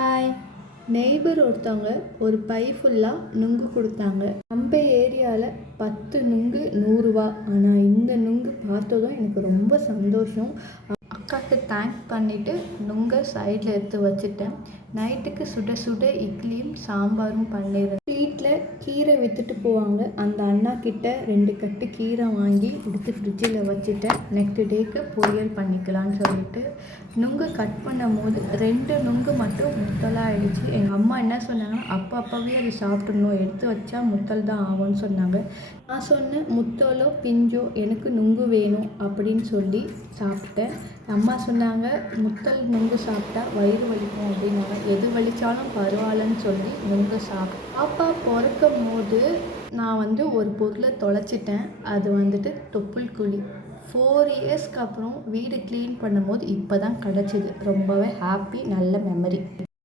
Hi. Neighbour ஒருத்தவங்க ஒரு by ஃபுல்லாக நுங்கு கொடுத்தாங்க. நம்ம ஏரியாவில் 10 நுங்கு 100 ரூபா. ஆனால் இந்த நுங்கு பார்த்ததும் எனக்கு ரொம்ப சந்தோஷம். அக்காவுக்கு தேங்க்ஸ் பண்ணிவிட்டு நுங்கை சைடில் எடுத்து வச்சுட்டேன். நைட்டுக்கு சுட சுட இட்லியும் சாம்பாரும் பண்ணிடுறேன். வீட்டில் கீரை விற்றுட்டு போவாங்க. அந்த அண்ணா கிட்ட 2 கட்டு கீரை வாங்கி எடுத்து ஃப்ரிட்ஜில் வச்சுட்டேன். நெக்ஸ்ட் டேக்கு பொரியல் பண்ணிக்கலான்னு சொல்லிட்டு நுங்கு கட் பண்ணும் போது 2 நுங்கு மட்டும் முத்தலாக ஆகிடுச்சு. எங்கள் அம்மா என்ன சொன்னாங்கன்னா, அப்போவே அது சாப்பிட்ணும், எடுத்து வச்சா முத்தல் தான் ஆகும்னு சொன்னாங்க. நான் சொன்னேன், முத்தலோ பிஞ்சோ எனக்கு நுங்கு வேணும் அப்படின்னு சொல்லி சாப்பிட்டேன். அம்மா சொன்னாங்க, முத்தல் நுங்கு சாப்பிட்டா வயிறு வலிக்கும் அப்படின்னாங்க. எது வலித்தாலும் பரவாயில்லன்னு சொல்லி நுங்கு சாப்பிட்டேன். பாப்பா பிறக்கும் போது நான் ஒரு பொருளை தொலைச்சிட்டேன். அது தொப்புள் குழி. 4 இயர்ஸ்க்கு அப்புறம் வீடு க்ளீன் பண்ணும்போது இப்போ தான் கிடச்சிது. ரொம்பவே ஹாப்பி. நல்ல மெமரி.